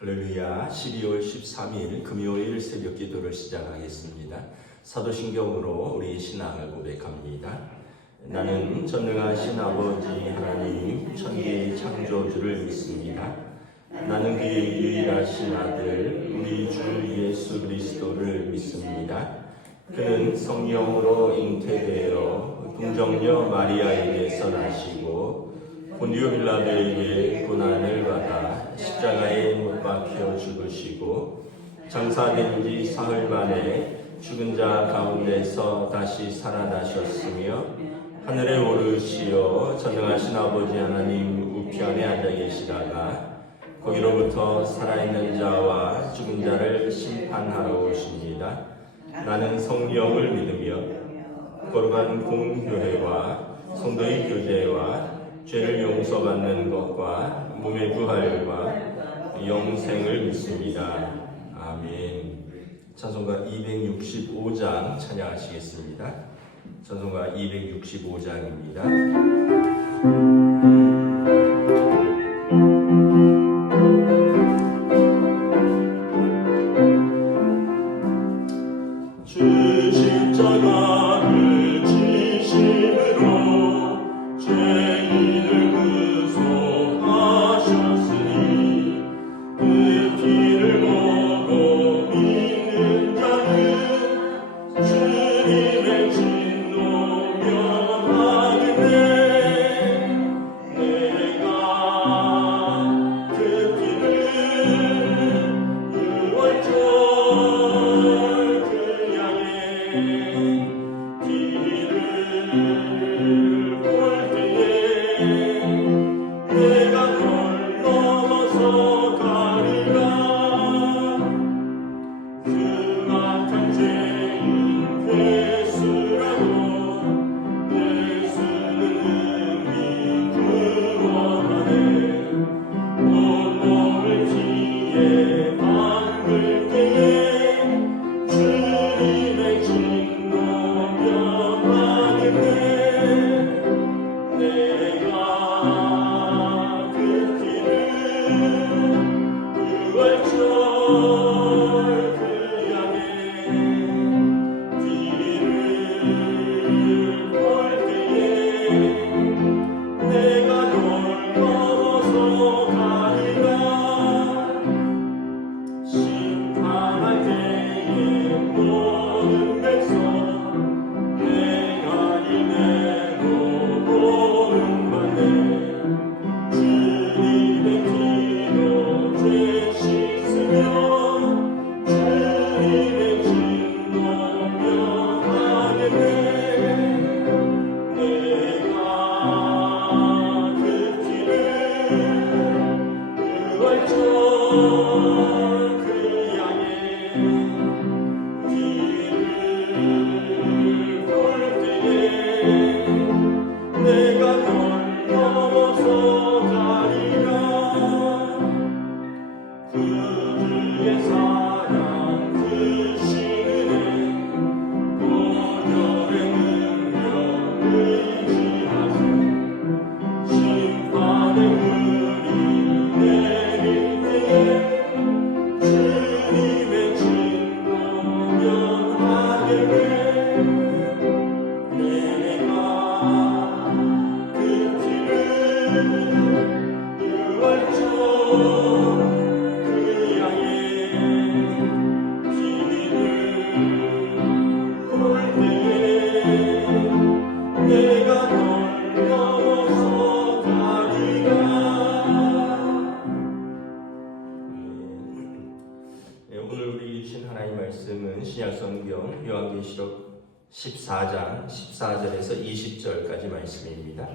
할렐루야. 12월 13일 금요일 새벽 기도를 시작하겠습니다. 사도신경으로 우리의 신앙을 고백합니다. 나는 전능하신 아버지 하나님 천지의 창조주를 믿습니다. 나는 그의 유일하신 아들 우리 주 예수 그리스도를 믿습니다. 그는 성령으로 잉태되어 동정녀 마리아에게서 나시고 본디오 빌라도에게 고난을 받아 십자가에 못 박혀 죽으시고 장사된 지 사흘 만에 죽은 자 가운데서 다시 살아나셨으며 하늘에 오르시어 전능하신 아버지 하나님 우편에 앉아 계시다가 거기로부터 살아있는 자와 죽은 자를 심판하러 오십니다. 나는 성령을 믿으며 거룩한 공교회와 성도의 교제와 죄를 용서받는 것과 몸의 부활과 영생을 믿습니다. 아멘. 찬송가 265장 찬양하시겠습니다. 찬송가 265장입니다. 주 십자가를 지심으로 죄인을 구속하셨으니 그 피를 보고 믿는 자는 주님의 진노 면하겠네. 내가 그 피를 유월절 신약성경 요한계시록 14장 14절에서 20절까지 말씀입니다.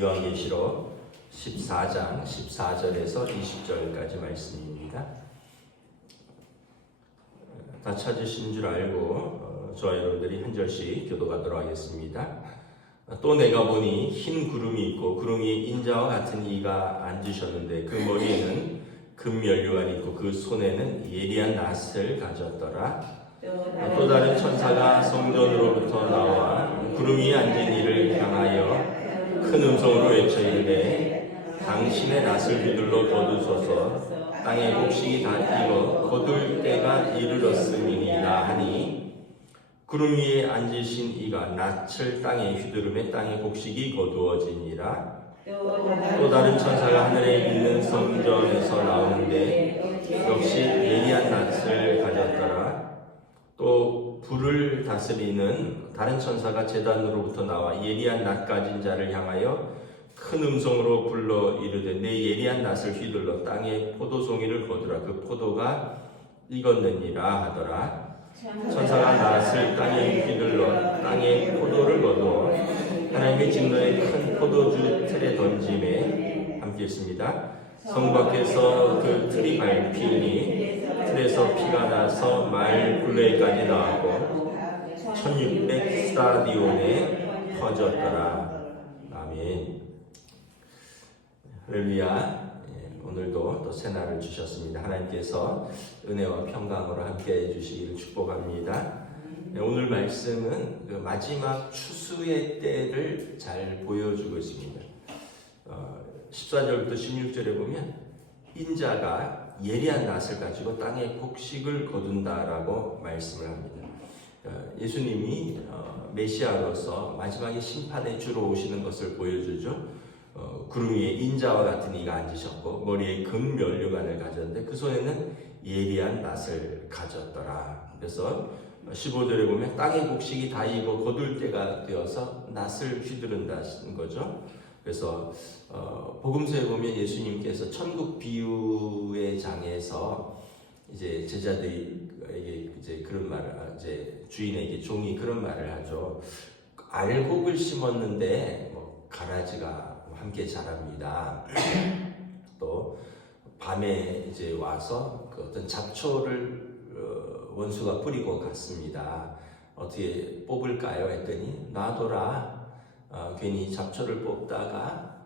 요한계시록 14장 14절에서 20절까지 말씀입니다. 다 찾으신 줄 알고 저와 여러분들이 한 절씩 교도하도록 하겠습니다. 또 내가 보니 흰 구름이 있고 구름 위에 인자와 같은 이가 앉으셨는데 그 머리에는 금면류관이 있고 그 손에는 예리한 낫을 가졌더라. 또 다른 천사가 성전으로부터 나와 구름 위에 앉은 이를 향하여 큰 음성으로 외쳐 이르되 당신의 낫을 비둘러 거두소서 땅의 곡식이 다 익어 거둘 때가 이르렀음이니라 하니 구름 위에 앉으신 이가 낯을 땅에 휘두르매 땅의 곡식이 거두어지니라. 또 다른 천사가 하늘에 있는 성전에서 나오는데 역시 예리한 낯을 가졌더라. 또 불을 다스리는 다른 천사가 제단으로부터 나와 예리한 낯 가진 자를 향하여 큰 음성으로 불러 이르되 내 예리한 낯을 휘둘러 땅에 포도송이를 거두라. 그 포도가 익었느니라 하더라. 천사가 낯을 땅에 휘둘러 땅에 포도를 거두어 하나님의 진노의 큰 포도주 틀에 던짐에 함께 있습니다. 성 밖에서 그 틀이 밟히니 틀에서 피가 나서 말 굴레까지 나왔고 1600 스타디온에 퍼졌더라. 아멘. 할렐루야. 오늘도 또 새날을 주셨습니다. 하나님께서 은혜와 평강으로 함께 해주시기를 축복합니다. 오늘 말씀은 그 마지막 추수의 때를 잘 보여주고 있습니다. 14절부터 16절에 보면 인자가 예리한 낯을 가지고 땅에 곡식을 거둔다라고 말씀을 합니다. 예수님이 메시아로서 마지막에 심판의 주로 오시는 것을 보여주죠. 구름 위에 인자와 같은 이가 앉으셨고 머리에 금면류관을 가졌는데 그 손에는 예리한 낫을 가졌더라. 그래서 15절에 보면 땅의 곡식이 다 익어 거둘 때가 되어서 낫을 휘두른다는 거죠. 그래서 복음서에 보면 예수님께서 천국 비유의 장에서 이제 제자들에게 이제 그런 말을 이제 주인에게 종이 그런 말을 하죠. 알곡을 심었는데 뭐 가라지가 함께 자랍니다. 또 밤에 이제 와서 그 어떤 잡초를 원수가 뿌리고 갔습니다. 어떻게 뽑을까요? 했더니 놔둬라. 괜히 잡초를 뽑다가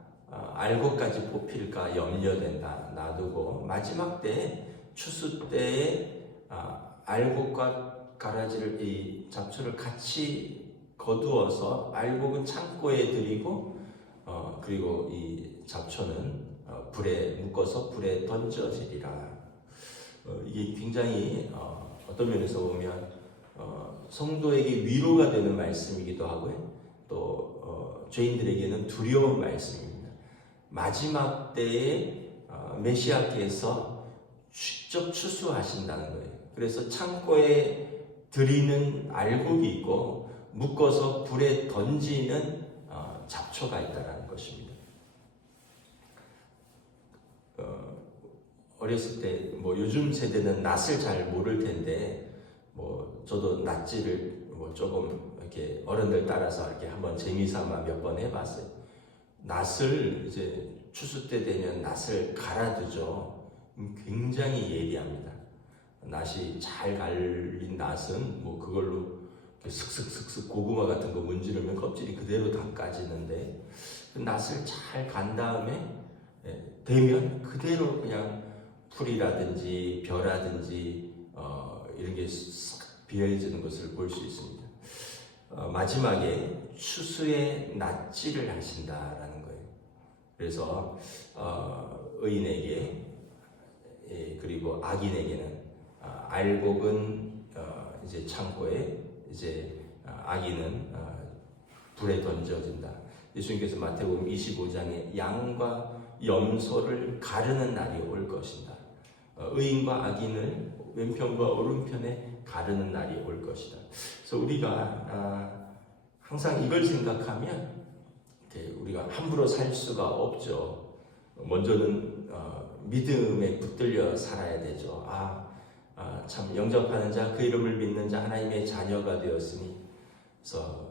알곡까지 뽑힐까 염려된다. 놔두고 마지막 때 추수 때에 알곡과 가라지를 이 잡초를 같이 거두어서 알곡은 창고에 들이고 그리고 이 잡초는 불에 묶어서 불에 던져지리라. 이게 굉장히 어떤 면에서 보면 성도에게 위로가 되는 말씀이기도 하고요. 또 죄인들에게는 두려운 말씀입니다. 마지막 때에 메시아께서 직접 추수하신다는 거예요. 그래서 창고에 들이는 알곡이 있고 묶어서 불에 던지는 잡초가 있다는 것입니다. 어렸을 때 뭐 요즘 세대는 낫을 잘 모를 텐데 뭐 저도 낫지를 뭐 조금 이렇게 어른들 따라서 이렇게 한번 재미삼아 몇 번 해봤어요. 낫을 이제 추수 때 되면 낫을 갈아두죠. 굉장히 예리합니다. 낫이 잘 갈린 낫은 뭐 그걸로 슥슥슥슥 고구마 같은 거 문지르면 껍질이 그대로 다 까지는데 그 낫을 잘 간 다음에 되면 그대로 그냥 풀이라든지 벼라든지 이런 게 싹 비어지는 것을 볼 수 있습니다. 마지막에 추수의 낫지를 하신다라는 거예요. 그래서 의인에게 그리고 악인에게는 알곡은 이제 창고에 이제 악인은 불에 던져진다. 예수님께서 마태복음 25장에 양과 염소를 가르는 날이 올 것이다. 의인과 악인을 왼편과 오른편에 가르는 날이 올 것이다. 그래서 우리가 항상 이걸 생각하면 우리가 함부로 살 수가 없죠. 먼저는 믿음에 붙들려 살아야 되죠. 참 영접하는 자, 그 이름을 믿는 자, 하나님의 자녀가 되었으니, 그래서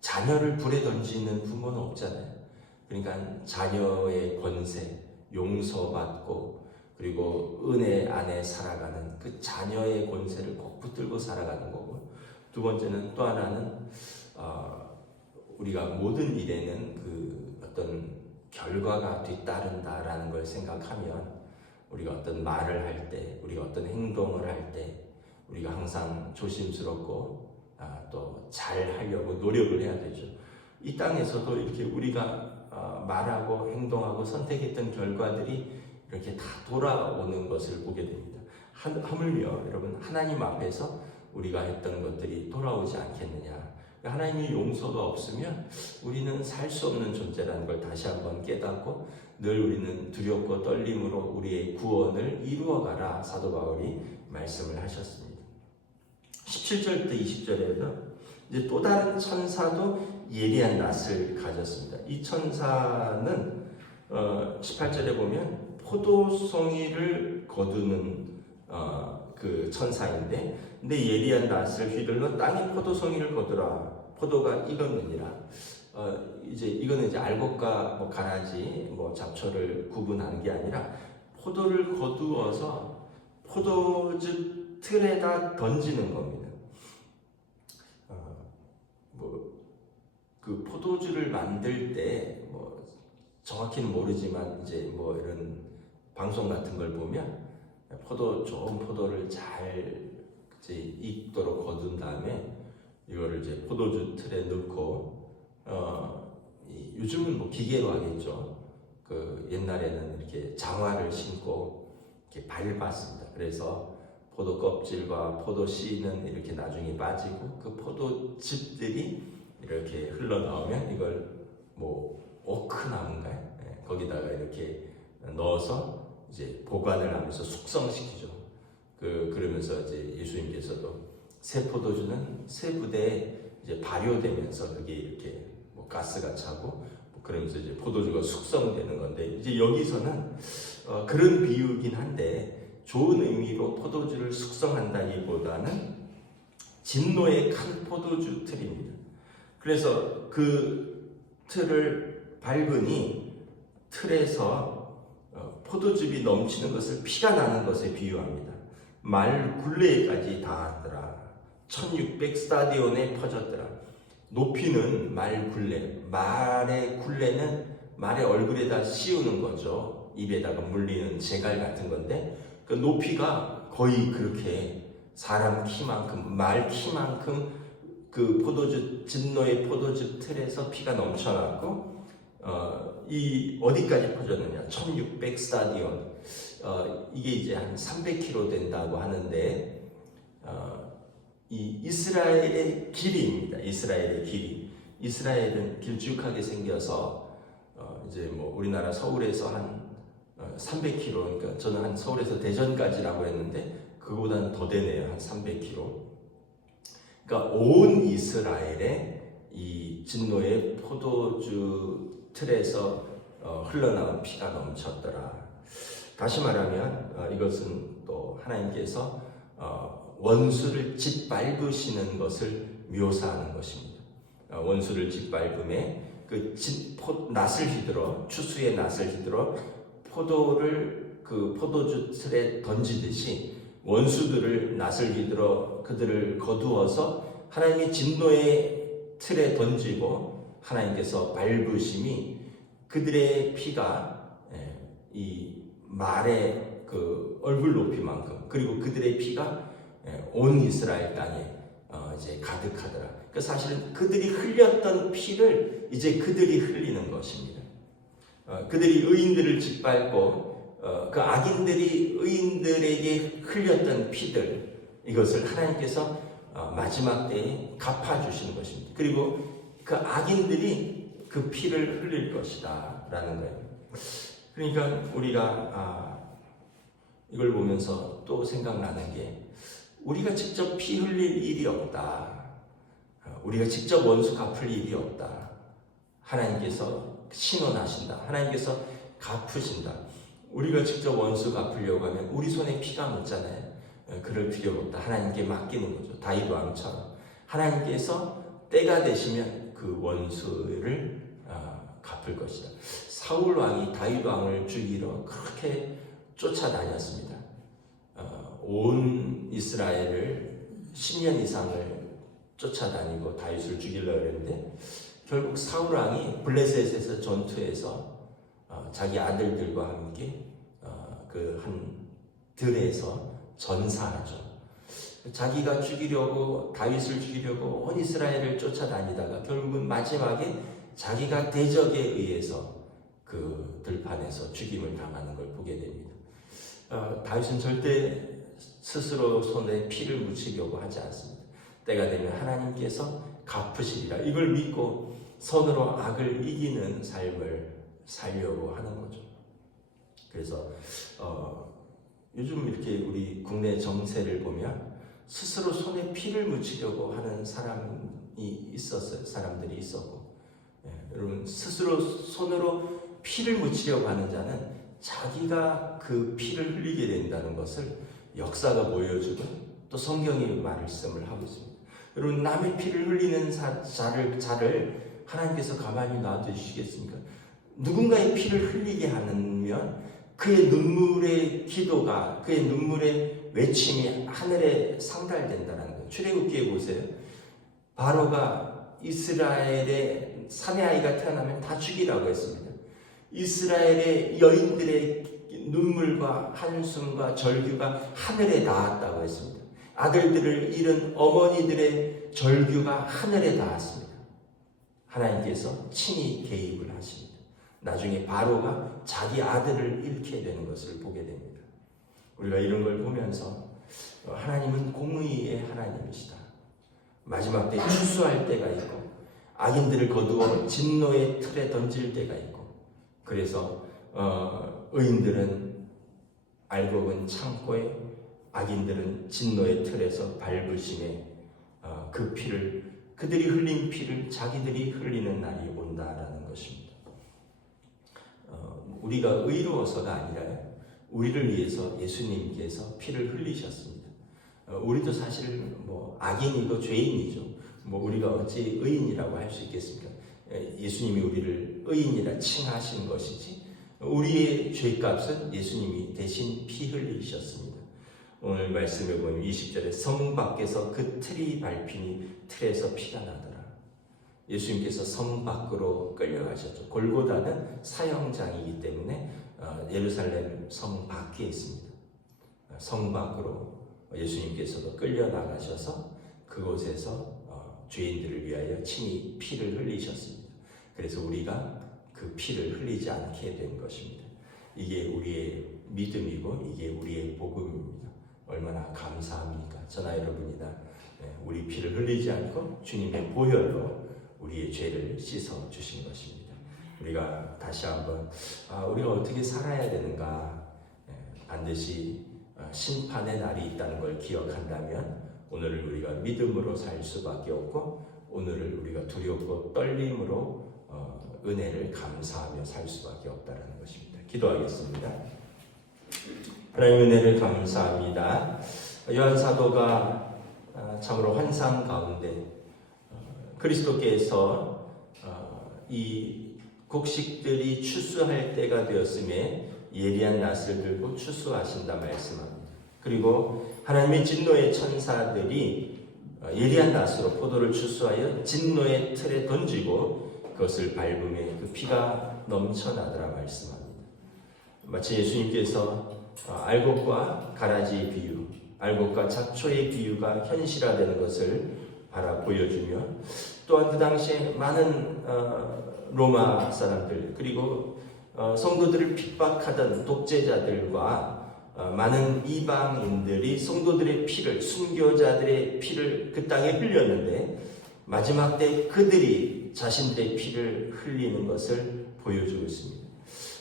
자녀를 불에 던지는 부모는 없잖아요. 그러니까 자녀의 권세, 용서받고 그리고 은혜 안에 살아가는 그 자녀의 권세를 꼭 붙들고 살아가는 거고, 두 번째는 또 하나는 우리가 모든 일에는 그 어떤 결과가 뒤따른다라는 걸 생각하면 우리가 어떤 말을 할 때, 우리가 어떤 행동을 할 때 우리가 항상 조심스럽고 또 잘 하려고 노력을 해야 되죠. 이 땅에서도 이렇게 우리가 말하고 행동하고 선택했던 결과들이 이렇게 다 돌아오는 것을 보게 됩니다. 하물며 여러분 하나님 앞에서 우리가 했던 것들이 돌아오지 않겠느냐. 하나님의 용서가 없으면 우리는 살 수 없는 존재라는 걸 다시 한번 깨닫고 늘 우리는 두렵고 떨림으로 우리의 구원을 이루어가라 사도 바울이 말씀을 하셨습니다. 17절부터 20절에는 이제 또 다른 천사도 예리한 낫을 가졌습니다. 이 천사는 18절에 보면 포도송이를 거두는 그 천사인데, 근데 예리한 낫을 휘둘러 땅에 포도송이를 거두라. 포도가 익었느니라. 이제 이거는 이제 알곡과 뭐 가라지, 뭐 잡초를 구분하는 게 아니라 포도를 거두어서 포도즙 틀에다 던지는 겁니다. 그 포도주를 만들 때 뭐 정확히는 모르지만 이제 뭐 이런 방송 같은 걸 보면 좋은 포도를 잘 이제 익도록 거둔 다음에 이거를 이제 포도주 틀에 넣고 요즘은 뭐 기계로 하겠죠. 그 옛날에는 이렇게 장화를 신고 이렇게 밟았습니다. 그래서 포도 껍질과 포도 씨는 이렇게 나중에 빠지고 그 포도즙들이 이렇게 흘러나오면 이걸 뭐 오크나무인가요? 네, 거기다가 이렇게 넣어서 이제 보관을 하면서 숙성시키죠. 그러면서 이제 예수님께서도 새 포도주는 새 부대에 이제 발효되면서 그게 이렇게 뭐 가스가 차고 뭐 그러면서 이제 포도주가 숙성되는 건데, 이제 여기서는 그런 비유긴 한데 좋은 의미로 포도주를 숙성한다기보다는 진노의 큰 포도주 틀입니다. 그래서 그 틀을 밟으니 틀에서 포도즙이 넘치는 것을 피가 나는 것에 비유합니다. 말 굴레까지 닿았더라. 1600 스타디온에 퍼졌더라. 높이는 말 굴레, 말의 굴레는 말의 얼굴에다 씌우는 거죠. 입에다가 물리는 제갈 같은 건데 그 높이가 거의 그렇게 사람 키만큼, 말 키만큼 그 포도주, 진노의 포도주 틀에서 피가 넘쳐났고 이 어디까지 퍼졌느냐? 1600 스타디온. 이게 이제 한 300km 된다고 하는데 이 이스라엘의 길이입니다. 이스라엘의 길이. 이스라엘은 길쭉하게 생겨서 이제 뭐 우리나라 서울에서 한 300km, 그러니까 저는 한 서울에서 대전까지라고 했는데 그거보다는 더 되네요. 한 300km. 그러니까 온 이스라엘의 이 진노의 포도주 틀에서 흘러나온 피가 넘쳤더라. 다시 말하면 이것은 또 하나님께서 원수를 짓밟으시는 것을 묘사하는 것입니다. 원수를 짓밟음에 그 낫을 휘둘러, 추수의 낫을 휘둘러 포도를 그 포도주 틀에 던지듯이 원수들을 낫을 휘둘러 그들을 거두어서 하나님의 진노의 틀에 던지고 하나님께서 밟으심이 그들의 피가 이 말의 그 얼굴 높이만큼, 그리고 그들의 피가 온 이스라엘 땅에 이제 가득하더라. 그 사실은 그들이 흘렸던 피를 이제 그들이 흘리는 것입니다. 그들이 의인들을 짓밟고 그 악인들이 의인들에게 흘렸던 피들, 이것을 하나님께서 마지막 때에 갚아주시는 것입니다. 그리고 그 악인들이 그 피를 흘릴 것이다 라는 거예요. 그러니까 우리가 이걸 보면서 또 생각나는 게, 우리가 직접 피 흘릴 일이 없다. 우리가 직접 원수 갚을 일이 없다. 하나님께서 신원하신다. 하나님께서 갚으신다. 우리가 직접 원수 갚으려고 하면 우리 손에 피가 묻잖아요. 그럴 필요가 없다. 하나님께 맡기는 거죠. 다윗 왕처럼 하나님께서 때가 되시면 그 원수를 갚을 것이다. 사울 왕이 다윗 왕을 죽이러 그렇게 쫓아다녔습니다. 온 이스라엘을 10년 이상을 쫓아다니고 다윗을 죽이려고 했는데 결국 사울 왕이 블레셋에서 전투에서 자기 아들들과 함께 그 한 들에서 전사하죠. 자기가 죽이려고, 다윗을 죽이려고 온 이스라엘을 쫓아다니다가 결국은 마지막에 자기가 대적에 의해서 그 들판에서 죽임을 당하는 걸 보게 됩니다. 다윗은 절대 스스로 손에 피를 묻히려고 하지 않습니다. 때가 되면 하나님께서 갚으시리라, 이걸 믿고 손으로 악을 이기는 삶을 살려고 하는 거죠. 그래서 요즘 이렇게 우리 국내 정세를 보면 스스로 손에 피를 묻히려고 하는 사람이 있었어요. 사람들이 있었고, 여러분, 스스로 손으로 피를 묻히려고 하는 자는 자기가 그 피를 흘리게 된다는 것을 역사가 보여주고 또 성경이 말씀을 하고 있습니다. 여러분, 남의 피를 흘리는 자를 하나님께서 가만히 놔두시겠습니까? 누군가의 피를 흘리게 하면 그의 눈물의 기도가, 그의 눈물의 외침이 하늘에 상달된다는 거예요. 출애굽기에 보세요. 바로가 이스라엘의 사내 아이가 태어나면 다 죽이라고 했습니다. 이스라엘의 여인들의 눈물과 한숨과 절규가 하늘에 닿았다고 했습니다. 아들들을 잃은 어머니들의 절규가 하늘에 닿았습니다. 하나님께서 친히 개입을 하십니다. 나중에 바로가 자기 아들을 잃게 되는 것을 보게 됩니다. 우리가 이런 걸 보면서 하나님은 공의의 하나님이시다. 마지막 때 추수할 때가 있고 악인들을 거두어 진노의 틀에 던질 때가 있고, 그래서 의인들은 알곡은 창고에, 악인들은 진노의 틀에서 밟으심에 그 피를, 그들이 흘린 피를 자기들이 흘리는 날이 온다라는 것입니다. 우리가 의로워서가 아니라 우리를 위해서 예수님께서 피를 흘리셨습니다. 우리도 사실 악인이고 죄인이죠. 우리가 어찌 의인이라고 할 수 있겠습니까? 예수님이 우리를 의인이라 칭하신 것이지, 우리의 죄값은 예수님이 대신 피 흘리셨습니다. 오늘 말씀에 보면 20절에 성 밖에서 그 틀이 밟히니 틀에서 피가 나더라. 예수님께서 성 밖으로 끌려가셨죠. 골고다는 사형장이기 때문에 예루살렘 성 밖에 있습니다. 성 밖으로 예수님께서도 끌려나가셔서 그곳에서 죄인들을 위하여 친히 피를 흘리셨습니다. 그래서 우리가 그 피를 흘리지 않게 된 것입니다. 이게 우리의 믿음이고 이게 우리의 복음입니다. 얼마나 감사합니까? 저나 여러분이다. 우리 피를 흘리지 않고 주님의 보혈로 우리의 죄를 씻어 주신 것입니다. 우리가 다시 한번 우리가 어떻게 살아야 되는가, 반드시 심판의 날이 있다는 걸 기억한다면 오늘을 우리가 믿음으로 살 수밖에 없고, 오늘을 우리가 두렵고 떨림으로 은혜를 감사하며 살 수밖에 없다는 것입니다. 기도하겠습니다. 하나님, 은혜를 감사합니다. 요한 사도가 참으로 환상 가운데 그리스도께서 이 곡식들이 추수할 때가 되었음에 예리한 낫을 들고 추수하신다 말씀합니다. 그리고 하나님의 진노의 천사들이 예리한 낫으로 포도를 추수하여 진노의 틀에 던지고 그것을 밟음에 그 피가 넘쳐나더라 말씀합니다. 마치 예수님께서 알곡과 가라지의 비유, 알곡과 잡초의 비유가 현실화되는 것을 보여주며, 또한 그 당시에 많은 로마 사람들, 그리고 성도들을 핍박하던 독재자들과 많은 이방인들이 성도들의 피를, 순교자들의 피를 그 땅에 흘렸는데, 마지막 때 그들이 자신들의 피를 흘리는 것을 보여주고 있습니다.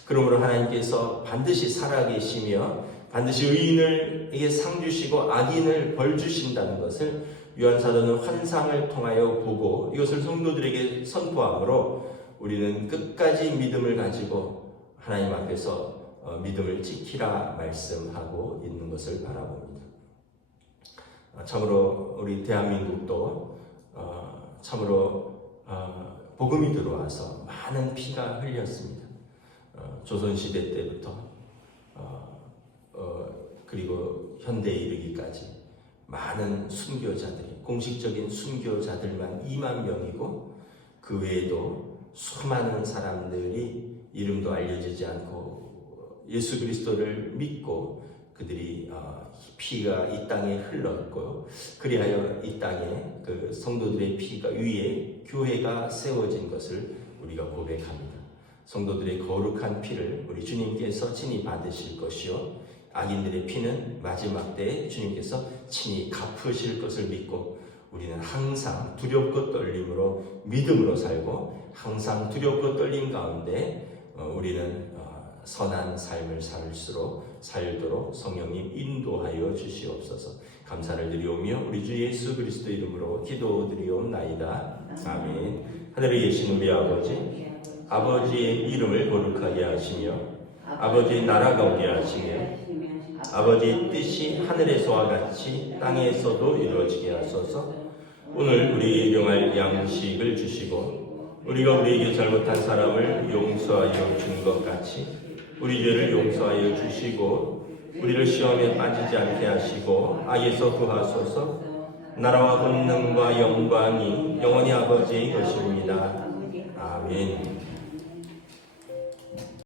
그러므로 하나님께서 반드시 살아계시며 반드시 의인에게 상 주시고 악인을 벌 주신다는 것을 요한 사도는 환상을 통하여 보고 이것을 성도들에게 선포함으로 우리는 끝까지 믿음을 가지고 하나님 앞에서 믿음을 지키라 말씀하고 있는 것을 바라봅니다. 참으로 우리 대한민국도 참으로 복음이 들어와서 많은 피가 흘렸습니다. 조선시대 때부터 그리고 현대에 이르기까지 많은 순교자들이, 공식적인 순교자들만 2만 명이고 그 외에도 수많은 사람들이 이름도 알려지지 않고 예수 그리스도를 믿고 그들이 피가 이 땅에 흘렀고, 그리하여 이 땅에 그 성도들의 피가 위에 교회가 세워진 것을 우리가 고백합니다. 성도들의 거룩한 피를 우리 주님께서 친히 받으실 것이요 악인들의 피는 마지막 때에 주님께서 친히 갚으실 것을 믿고 우리는 항상 두렵고 떨림으로 믿음으로 살고 항상 두렵고 떨림 가운데 우리는 선한 삶을 살도록 성령님 인도하여 주시옵소서. 감사를 드리오며 우리 주 예수 그리스도 이름으로 기도드리옵나이다. 아멘. 하늘에 계신 우리 아버지의 이름을 거룩하게 하시며 아버지의 나라가 오게 하시며 아버지의 뜻이 하늘에서와 같이 땅에서도 이루어지게 하소서. 오늘 우리 일용할 양식을 주시고 우리가 우리에게 잘못한 사람을 용서하여 준 것 같이 우리 죄를 용서하여 주시고 우리를 시험에 빠지지 않게 하시고 악에서 구하소서. 나라와 권능과 영광이 영원히 아버지의 것입니다. 아멘.